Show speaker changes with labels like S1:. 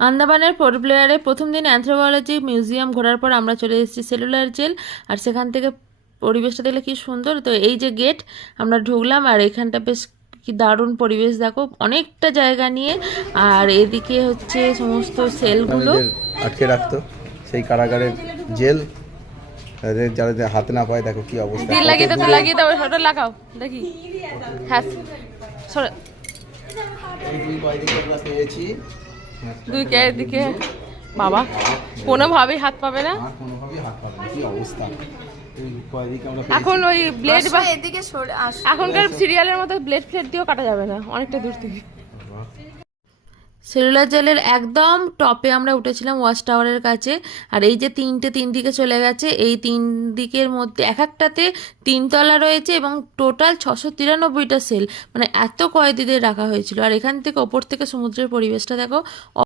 S1: আন্দামানের port ব্লেয়ারে প্রথম দিন anthropology museum ঘোরার পর আমরা চলে এসেছি সেলুলার জেল আর সেখান থেকে পরিবেশটা দেখলে কি সুন্দর। তো এই যে গেট আমরা ঢুকলাম আর এখানটা বেশ কি দারুণ পরিবেশ। দেখো অনেকটা জায়গা নিয়ে আর এদিকে হচ্ছে সমস্ত সেলগুলো।
S2: আটকে রাখতো সেই কারাগারের জেল। যারা হাতে না পায় দেখো কি অবস্থা।
S1: দিল লাগিয়ে দাও লাগিয়ে দাও ফটো লাগাও দেখি। হ্যাঁ সরে।
S2: পেয়েছি।
S1: দুই কে দিকে বাবা কোনোভাবেই হাত পাবে না।
S2: কোনো কোনোভাবেই হাত পাবে না। কি অবস্থা?
S1: এখন ওই ব্লেড বা
S3: এদিকে সরে আস।
S1: এখনকার সিরিয়ালের মতো ব্লেড ফ্লেড দিয়েও কাটা যাবে না অনেকটা দূর থেকে। সেলুলার জেলের একদম টপে আমরা উঠেছিলাম ওয়াচ টাওয়ারের কাছে, আর এই যে তিনটে তিন দিকে চলে গেছে, এই তিন দিকের মধ্যে এক একটাতে তিনতলা রয়েছে এবং টোটাল ছশো তিরানব্বইটা সেল। মানে এত কয়েদিদের রাখা হয়েছিল। আর এখান থেকে ওপর থেকে সমুদ্রের পরিবেশটা দেখো